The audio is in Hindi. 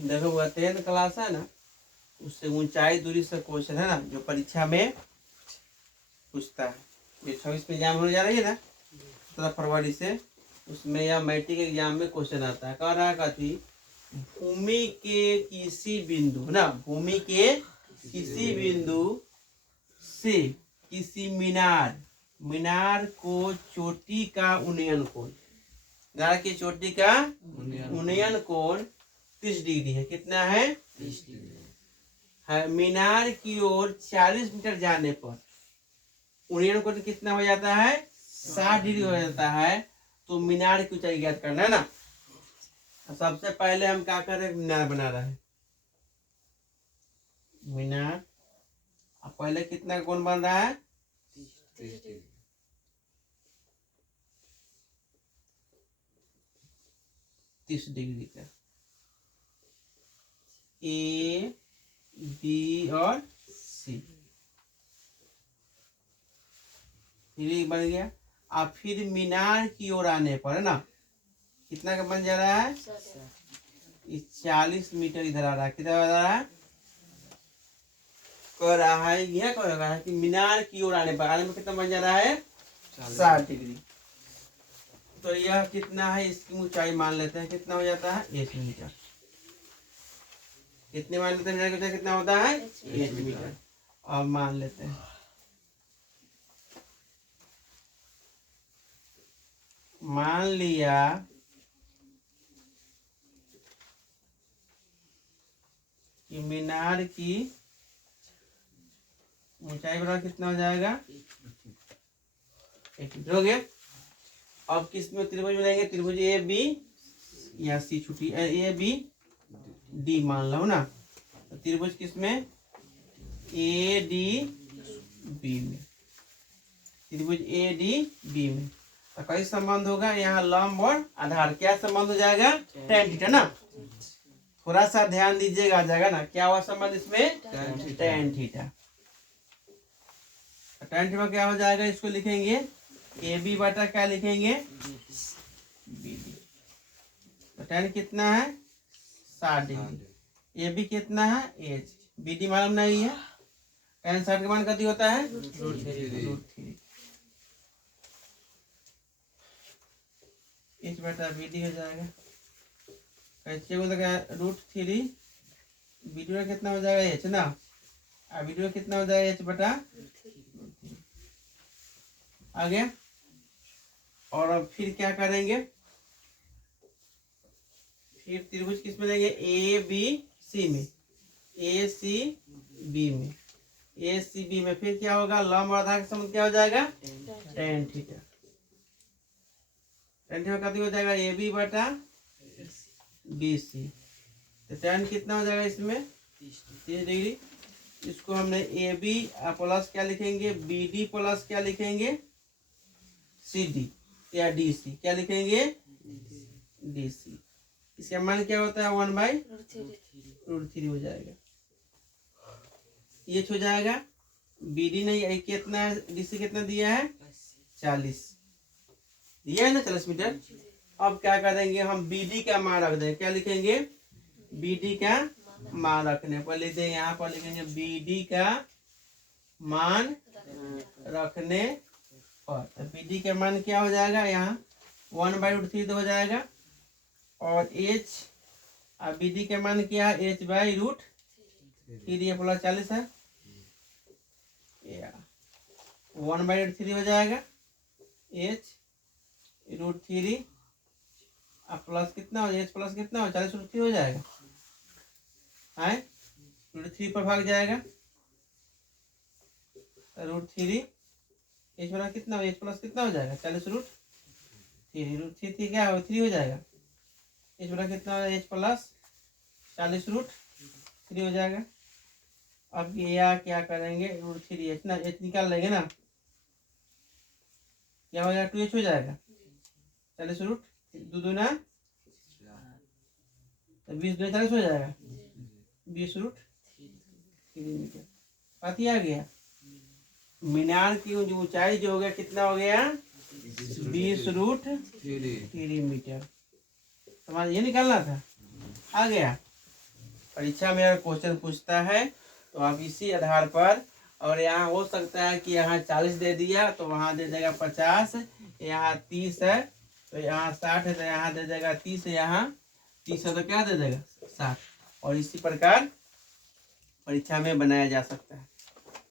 देखो वो 10th क्लास है ना, उससे ऊंचाई दूरी से क्वेश्चन है ना जो परीक्षा में पूछता है। ये 26 में एग्जाम होने जा रही है ना 17 फरवरी से, उसमें या मैट्रिक एग्जाम में क्वेश्चन आता है। कह रहा है कथी, भूमि के किसी बिंदु ना, भूमि के किसी बिंदु से किसी मीनार को चोटी का उन्नयन कोण, मीनार की चोटी का उन्नयन कोण 30 डिग्री है। कितना है? 30 डिग्री है। मीनार की ओर 40 मीटर जाने पर उन्नयन कोण कितना हो जाता है? 60 डिग्री हो जाता है। तो मीनार की ऊंचाई ज्ञात करना है ना। सबसे पहले हम क्या कर रहे हैं, मीनार बना रहे हैं। मीनार अब पहले कितना कोण बन रहा है? 30 डिग्री का। ए बी और सी फिर बन गया। अब फिर मीनार की ओर आने पर है ना, कितना का बन जा रहा है? 40 मीटर इधर आ रहा है। कितना आ रहा है? कह रहा है, यह कह रहा है कि मीनार की ओर आने पर, आने में कितना बन जा रहा है? 60 डिग्री। तो यह कितना है, इसकी ऊंचाई मान लेते हैं। कितना हो जाता है? 1 मीटर। कितने मान लेते हैं मीनार की ऊंचाई कितना होता है? 1 मीटर। अब मान लेते हैं, मान लिया कि मीनार की ऊंचाई बराबर कितना हो जाएगा? 1 मीटर हो गया। अब किस में त्रिभुज बनाएंगे? त्रिभुज ए बी या सी छुट्टी, ए बी डी मान लो ना। तो त्रिभुज किस में? ए डी बी में। त्रिभुज ए डी बी में तो कई संबंध होगा यहाँ, लंब और आधार। क्या संबंध हो जाएगा? tan थीटा ना। थोड़ा सा ध्यान दीजिएगा, आ जाएगा ना। क्या हुआ संबंध इसमें? tan theta. tan थीटा क्या हो जाएगा? इसको लिखेंगे ए बी बटा क्या लिखेंगे? B D. तो tan कितना है? 60 डिग्री। ए बी कितना है? एच। बी डी मालूम नहीं है। tan 60 का मान कति होता है? √3। एच बटा बी डी हो जाएगा। कैसे बोलते √3। बी डी में कितना हो जाएगा? एच ना। और बी डी में कितना हो जाएगा? एच बटा √3 आ गया। और अब फिर क्या करेंगे? फिर त्रिभुज किस में लेंगे? ए बी सी में। ए सी बी में। ए सी बी में फिर क्या होगा? लंब और आधार का संबंध क्या हो जाएगा? tan theta. tan थीटा कति हो जाएगा? ए बी बटा बी सी। तो tan कितना हो जाएगा इसमें? 30 डिग्री। इसको हमने ए बी प्लस क्या लिखेंगे? बी डी प्लस क्या लिखेंगे? सी डी या डी सी। क्या लिखेंगे? D C. इसका मान क्या होता है? 1/√3 हो जाएगा। ये हो जाएगा। बी डी नहीं, कितना है? डी सी कितना दिया है? 40 दिया है ना, 40 मीटर। अब क्या करेंगे हम? बी डी का मान रख देंगे। क्या लिखेंगे? बी डी का मान रखने पर लिख देंगे, यहाँ पर लिखेंगे बी डी का मान रखने पर। तो बी डी का मान क्या हो जाएगा? यहाँ 1/√3 तो हो जाएगा। और एच और बी डी का मान क्या है? h/√3 प्लस 40 है, 1/√3 हो जाएगा। h/√3 प्लस कितना हो जाएगा? h प्लस कितना हो? 40/√3 हो जाएगा है। √3 पर भाग जाएगा। √3 h बराबर कितना हो? h प्लस कितना हो जाएगा? 40/3। √3 क्या हो? 3 हो जाएगा। h बराबर कितना हो? h प्लस 40/3 हो जाएगा। अब ये क्या करेंगे? √3h ना, h निकाल लेंगे ना। क्या हो जाएगा? 2h हो जाएगा। 40/2 दूना 20 2 40 हो जाएगा। 20√3 मीटर। पता आ गया। मीनार की ऊंचाई जो हो गया कितना हो गया? 20√3 मीटर। समझ ये निकालना था। आ गया। परीक्षा में अगर क्वेश्चन पूछता है तो आप इसी आधार पर, और यहाँ हो सकता है कि यहाँ 40 दे दिया तो वहाँ दे देगा 50, यहाँ 30 है तो यहाँ 60 है तो यहाँ दे देगा 30, यहाँ 30 है तो क्या दे देगा 60। और इसी प्रकार परीक्षा में बनाया जा सकता है।